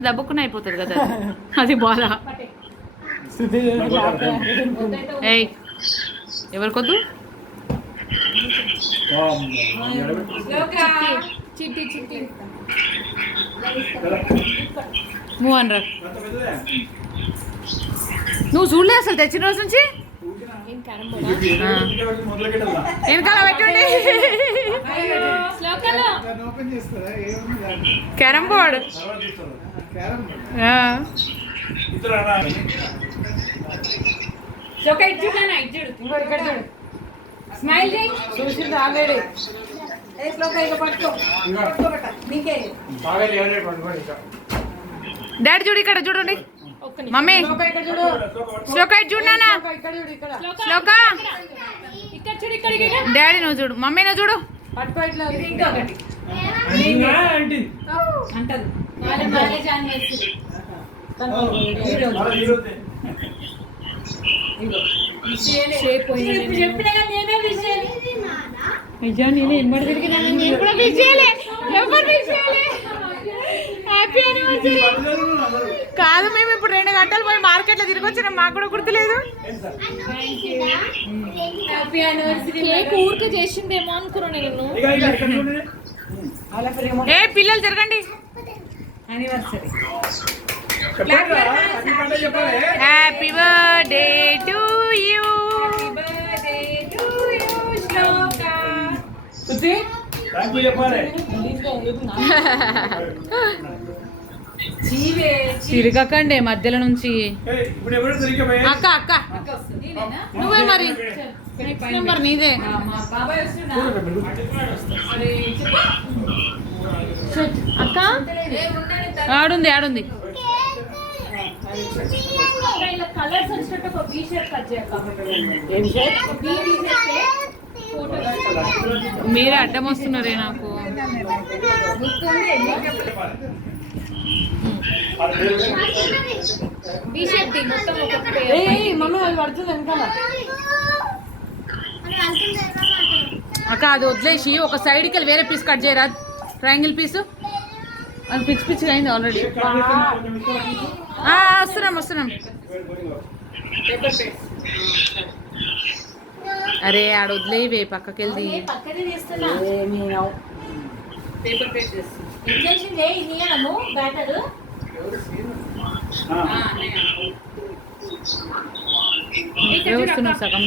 దబ్బుకుని అయిపోతుంది కదా అది బాధ. ఏయ్ ఎవరికొద్దు చిట్టి చిట్టి నువ్వు అనరా. నువ్వు చూడలే అసలు తెచ్చిన రోజు నుంచి వెనకాల పెట్టండి క్యారమ్ బోర్డ్. డాడీ చూడు ఇక్కడ చూడండి మమ్మీ శ్లోక చూడు శ్లోక డాడీ నువ్వు చూడు మమ్మీ నువ్వు చూడు కాదు మేము ఇప్పుడు 2 గంటలు పోయి మార్కెట్లో తిరిగి వచ్చినాం మాకు కూడా గుర్తులేదు. ఊరికే చేసిందేమో అనుకున్నా నేను. ఏ పిల్లలు తిరగండి. Happy birthday to you. తిరగకండి మధ్యలో నుంచి. అక్క అక్క నువ్వే మరి నెంబర్ నీదే. అక్క ఆడుంది ఆడుంది. మీరే అడ్డం వస్తున్నారే నాకు. అక్క అది వదిలేసి ఒక సైడ్కి వెళ్ళి వేరే పీస్ కట్ చేయరా. ట్రయాంగిల్ పీసు అది పిచ్చి పిచ్చిగా అయింది ఆల్రెడీ. వస్తున్నాం వస్తున్నాం. అరే ఆడ వదిలేవే పక్కకి వెళ్ళి. సగం